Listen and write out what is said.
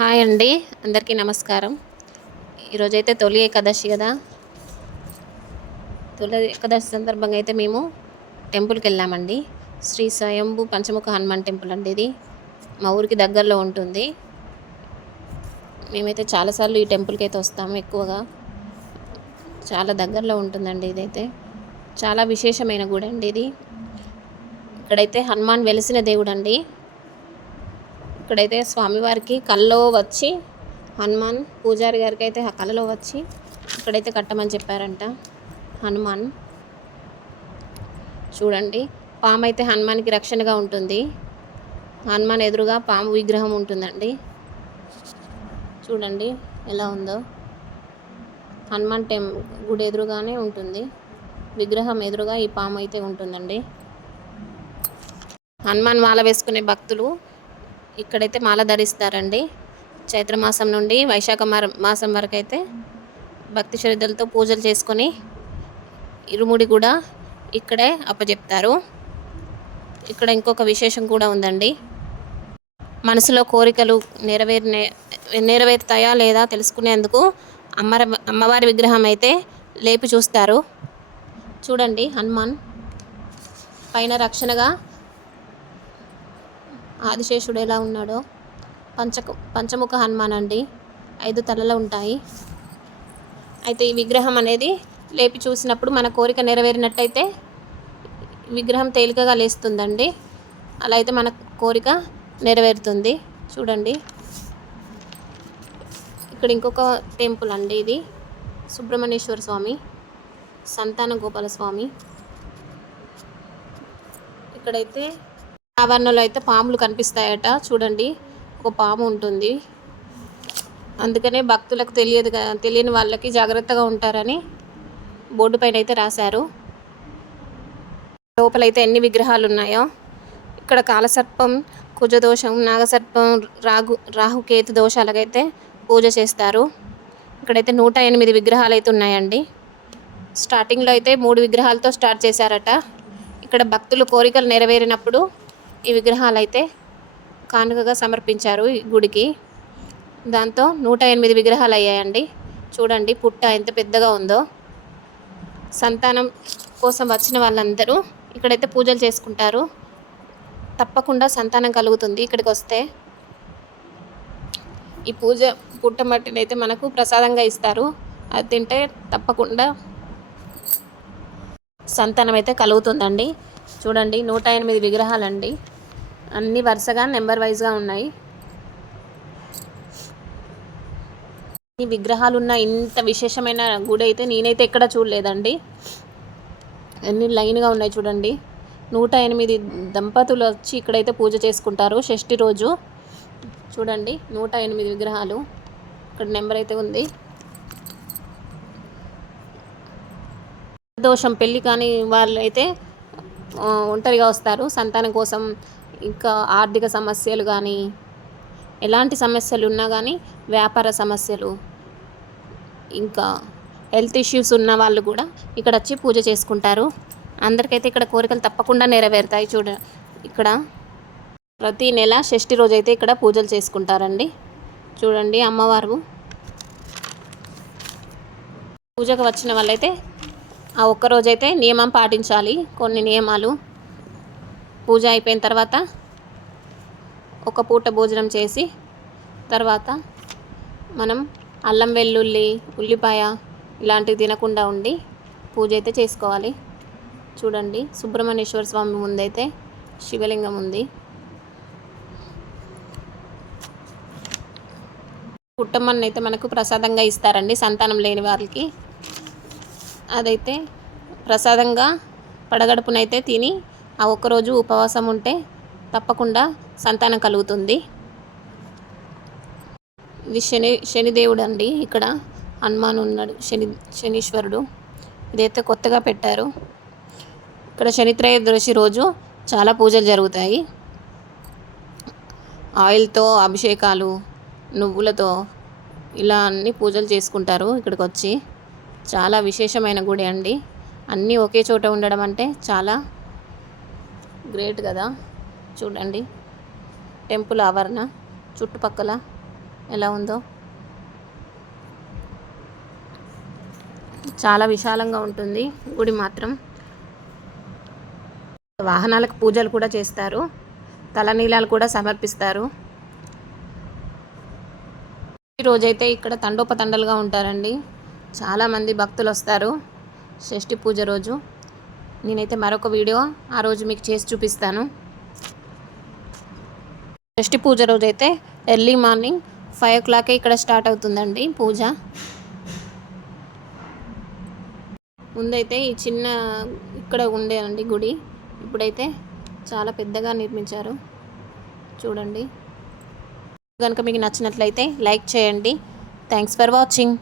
Hi అండి. అందరికీ నమస్కారం. ఈరోజైతే తొలి ఏకాదశి కదా! తొలి ఏకాదశి సందర్భంగా అయితే మేము టెంపుల్‌కెళ్ళామండి. శ్రీ స్వయంభూ పంచముఖ హనుమాన్ టెంపుల్ అండి ఇది. మా ఊరికి దగ్గరలో ఉంటుంది. మేమైతే చాలా సార్లు ఈ టెంపుల్‌కైతే వస్తాము ఎక్కువగా. చాలా దగ్గరలో ఉంటుందండి ఇదైతే. చాలా విశేషమైన గుడి అండి ఇది. ఇక్కడైతే హనుమాన్ వెలిసిన దేవుడండి. ఇక్కడైతే స్వామివారికి కల్లో వచ్చి హనుమాన్ పూజారి గారికి అయితే కలలో వచ్చి ఇక్కడైతే కట్టమని చెప్పారంట హనుమాన్. చూడండి, పాము అయితే హనుమాన్కి రక్షణగా ఉంటుంది. హనుమాన్ ఎదురుగా పాము విగ్రహం ఉంటుందండి. చూడండి ఎలా ఉందో. హనుమాన్ గుడి ఎదురుగానే ఉంటుంది. విగ్రహం ఎదురుగా ఈ పాము అయితే ఉంటుందండి. హనుమాన్ మాల వేసుకునే భక్తులు ఇక్కడైతే మాల ధరిస్తారండి. చైత్రమాసం నుండి వైశాఖ మాసం వరకు అయితే భక్తి శ్రద్ధలతో పూజలు చేసుకొని ఇరుముడి కూడా ఇక్కడే అప్పచెప్తారు. ఇక్కడ ఇంకొక విశేషం కూడా ఉందండి. మనసులో కోరికలు నెరవేరుతాయా లేదా తెలుసుకునేందుకు అమ్మవారి విగ్రహం అయితే లేపి చూస్తారు. చూడండి, హనుమాన్ పైన రక్షణగా ఆదిశేషుడు ఎలా ఉన్నాడో. పంచముఖ హనుమాన్ అండి, 5 తలలు ఉంటాయి. అయితే ఈ విగ్రహం అనేది లేపి చూసినప్పుడు మన కోరిక నెరవేరినట్టయితే విగ్రహం తేలికగా లేస్తుందండి. అలా అయితే మన కోరిక నెరవేరుతుంది. చూడండి, ఇక్కడ ఇంకొక టెంపుల్ అండి ఇది. సుబ్రహ్మణ్యేశ్వర స్వామి, సంతాన గోపాల స్వామి. ఇక్కడైతే ఆవరణలో అయితే పాములు కనిపిస్తాయట. చూడండి, ఒక పాము ఉంటుంది. అందుకనే భక్తులకు తెలియని వాళ్ళకి జాగ్రత్తగా ఉంటారని బోర్డు పైన అయితే రాశారు. లోపలైతే ఎన్ని విగ్రహాలు ఉన్నాయో. ఇక్కడ కాలసర్పం, కుజదోషం, నాగసర్పం, రాహుకేతు దోషాలకైతే పూజ చేస్తారు. ఇక్కడైతే 108 విగ్రహాలు అయితే ఉన్నాయండి. స్టార్టింగ్లో అయితే 3 విగ్రహాలతో స్టార్ట్ చేశారట. ఇక్కడ భక్తులు కోరికలు నెరవేరినప్పుడు ఈ విగ్రహాలు అయితే కానుకగా సమర్పించారు ఈ గుడికి. దాంతో 108 విగ్రహాలు అయ్యాయండి. చూడండి, పుట్ట ఎంత పెద్దగా ఉందో. సంతానం కోసం వచ్చిన వాళ్ళందరూ ఇక్కడైతే పూజలు చేసుకుంటారు. తప్పకుండా సంతానం కలుగుతుంది ఇక్కడికి వస్తే. ఈ పూజ పుట్టమట్టిని అయితే మనకు ప్రసాదంగా ఇస్తారు. అది తింటే తప్పకుండా సంతానం అయితే కలుగుతుందండి. చూడండి, 108 విగ్రహాలండి. అన్నీ వరుసగా నెంబర్ వైజ్గా ఉన్నాయి. ఈ విగ్రహాలు ఉన్న ఇంత విశేషమైన గుడి అయితే నేనైతే ఎక్కడ చూడలేదండి. అన్ని లైన్గా ఉన్నాయి. చూడండి, 108 దంపతులు వచ్చి ఇక్కడైతే పూజ చేసుకుంటారు షష్ఠి రోజు. చూడండి, 108 విగ్రహాలు. ఇక్కడ నెంబర్ అయితే ఉంది. దోషం పెళ్ళి కాని వాళ్ళు అయితే ఒంటరిగా వస్తారు సంతానం కోసం. ఇంకా ఆర్థిక సమస్యలు కానీ, ఎలాంటి సమస్యలు ఉన్నా కానీ, వ్యాపార సమస్యలు, ఇంకా హెల్త్ ఇష్యూస్ ఉన్న వాళ్ళు కూడా ఇక్కడ వచ్చి పూజ చేసుకుంటారు. అందరికైతే ఇక్కడ కోరికలు తప్పకుండా నెరవేరుతాయి. ఇక్కడ ప్రతి నెల షష్ఠి రోజు అయితే ఇక్కడ పూజలు చేసుకుంటారండి. చూడండి, అమ్మవారు పూజకు వచ్చిన వాళ్ళైతే ఆ ఒక్కరోజైతే నియమం పాటించాలి. కొన్ని నియమాలు. పూజ అయిపోయిన తర్వాత ఒక పూట భోజనం చేసి తర్వాత మనం అల్లం వెల్లుల్లి, ఉల్లిపాయ ఇలాంటివి తినకుండా ఉండి పూజ అయితే చేసుకోవాలి. చూడండి, సుబ్రహ్మణ్యేశ్వర స్వామి ముందైతే శివలింగం ఉంది. పుట్టమ్మని అయితే మనకు ప్రసాదంగా ఇస్తారండి సంతానం లేని వాళ్ళకి. అదైతే ప్రసాదంగా పడగడుపునైతే తిని ఆ ఒక్కరోజు ఉపవాసం ఉంటే తప్పకుండా సంతానం కలుగుతుంది. ఇది శనిదేవుడు అండి. ఇక్కడ హనుమాన్ ఉన్నాడు, శనీశ్వరుడు. ఇదైతే కొత్తగా పెట్టారు. ఇక్కడ శనిత్రయోదశి రోజు చాలా పూజలు జరుగుతాయి. ఆయిల్తో అభిషేకాలు, నువ్వులతో ఇలా అన్ని పూజలు చేసుకుంటారు ఇక్కడికి వచ్చి. చాలా విశేషమైన గుడి అండి. అన్నీ ఒకే చోట ఉండడం అంటే చాలా గ్రేట్ కదా. చూడండి, టెంపుల్ ఆవరణ చుట్టుపక్కల ఎలా ఉందో. చాలా విశాలంగా ఉంటుంది గుడి మాత్రం. వాహనాలకు పూజలు కూడా చేస్తారు, తలనీలాలు కూడా సమర్పిస్తారు. ఈ రోజైతే ఇక్కడ తండోపతండలుగా ఉంటారండి. చాలామంది భక్తులు వస్తారు షష్ఠి పూజ రోజు. నేనైతే మరొక వీడియో ఆ రోజు మీకు చేసి చూపిస్తాను. షష్ఠి పూజ రోజైతే ఎర్లీ మార్నింగ్ 5 o'clock ఇక్కడ స్టార్ట్ అవుతుందండి పూజ. ముందైతే ఈ చిన్న ఇక్కడ ఉండేనండి గుడి, ఇప్పుడైతే చాలా పెద్దగా నిర్మించారు చూడండి. కనుక మీకు నచ్చినట్లయితే లైక్ చేయండి. Thanks for watching.